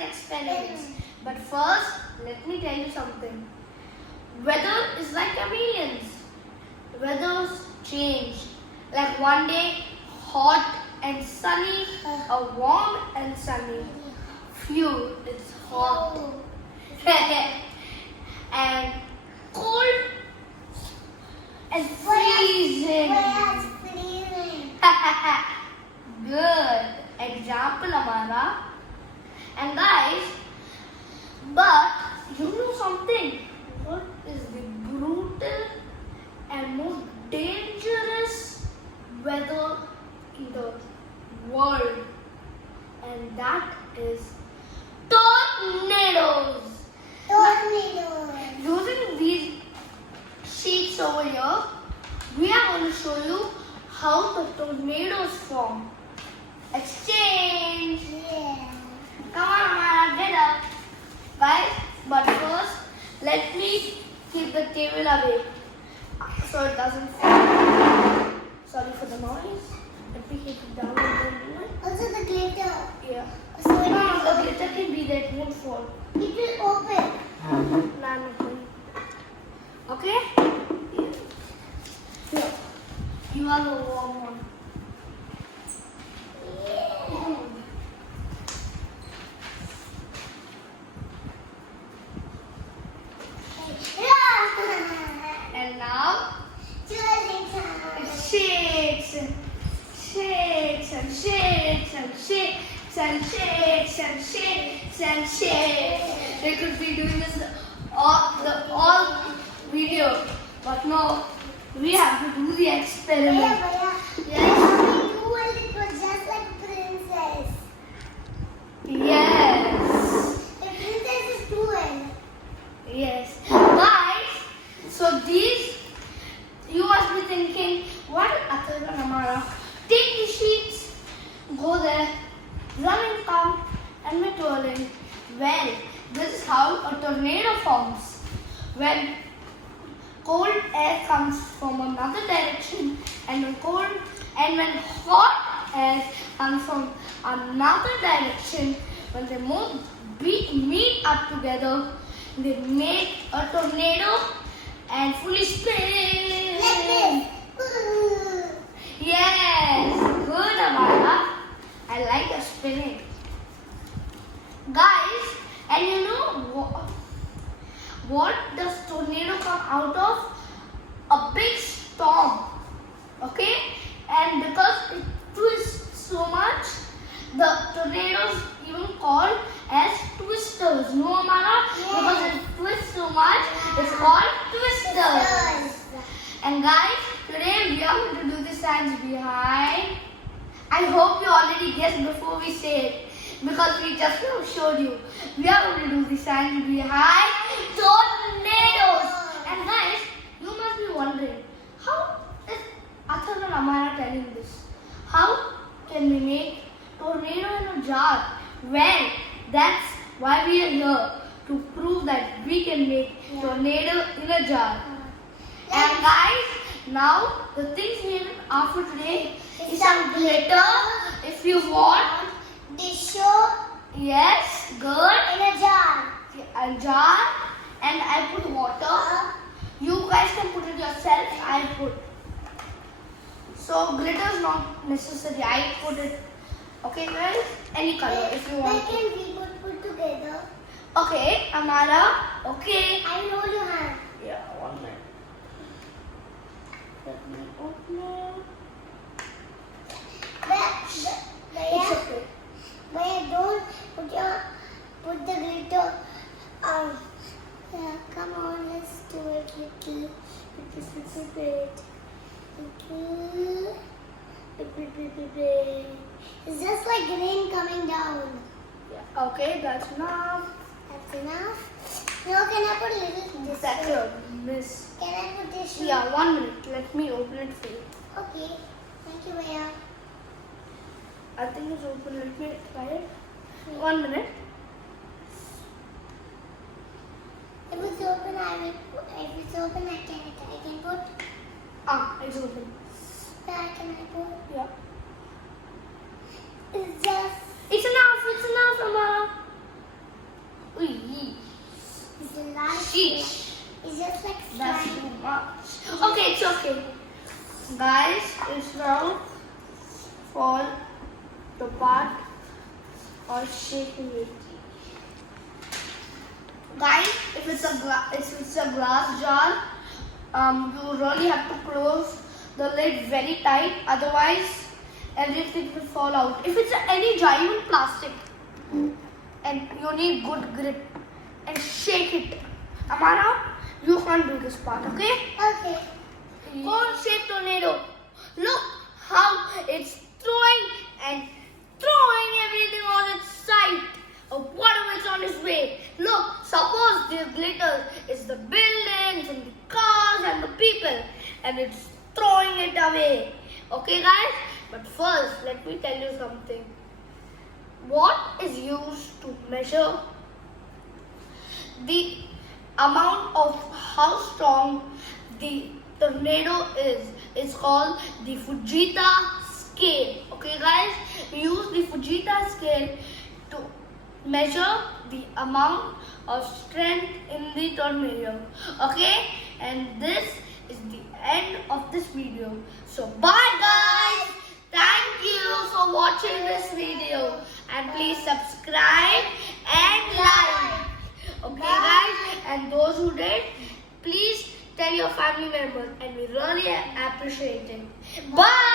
science experiments. But first, let me tell you something. Weather is like chameleons. Weathers change. Like one day, hot and sunny, or warm and sunny. Phew, it's hot. And cold and freezing. Good example, Amara. And guys, but you know something? What is the brutal and most dangerous weather in the world? And that is tornadoes. Using these sheets over here, we are going to show you how the tornadoes form. Exchange. Yeah. Come on, Amara, get up. Guys, but first, let me keep the table away so it doesn't fall. Sorry for the noise. Let me keep it down. Also the glitter. Yeah. So The glitter can be there, it won't fall. it will open. Nah, I'm open. Okay? Here. You are the warm one. And now it shakes and shakes and shakes and shakes and shakes and shakes and shakes. They could be doing this all video, but no, we have to do the experiment. Yes. It was just like a princess. Yes. The princess is doing. Yes. Guys, so these, you must be thinking, what is Atharv and Amara? Take the sheets, go there, run and come, and we're twirling. Well, this is how a tornado forms. When cold air comes from another direction, and when hot air comes from another direction, when they meet up together, they make a tornado and fully spin. Like Yes, good, Amara. I like your spinning. Guys, and you know what does tornado come out of? A big storm. Okay? And because it twists so much, the tornadoes even called as twisters. No, Amara? Yeah. Because it twists so much, it's called twisters. And guys, today we are going to do the science behind. I hope you already guessed before we say it, because we just now showed you. We are going to do the science behind tornadoes. And guys, you must be wondering, how is Atharv and Amara telling this? How can we make tornado in a jar? Well, that's why we are here, to prove that we can make tornado in a jar. And guys, now the things we have for today is some glitter. If you want, They show yes, good. in a jar. A jar, and I put water. You guys can put it yourself. I put. So glitter is not necessary. I put it. Okay, guys. Any color if you Where want. can we put together? Okay, Amara. Okay. I know you have. Yeah, 1 minute. Let me open it. It's okay. But don't put the glitter on. Yeah, come on, let's do it little. It's just like rain coming down. Yeah. Okay, that's enough. That's enough. Now can I put a little this? That's one? your miss. Can I put this? Yeah, 1 minute. Let me open it for you. Okay. Thank you, Maya. I think it's open. Let me try it. 1 minute. If it's open, if it's open, I can put. It's open. Where can I put? Yeah. It's just. It's enough, Amara. Guys, it's now fall apart or shaking it. Guys, if it's a glass jar, you really have to close the lid very tight, otherwise everything will fall out. If it's any jar, even plastic, and you need good grip and shake it. Amara, you can't do this part, okay? Okay. Cone-shaped tornado. Look how it's throwing and throwing everything on its side. Whatever is on its way. Look, suppose this glitter is the buildings and the cars and the people, and it's throwing it away. Okay, guys? But first, let me tell you something. What is used to measure the amount of how strong the tornado is called the Fujita scale. Okay, guys? We use the Fujita scale to measure the amount of strength in the tornado. Okay? And this is the end of this video. So bye guys. Thank you for watching this video. And please subscribe and like. Okay guys? And those who did, please tell your family members. And we really appreciate it. Bye.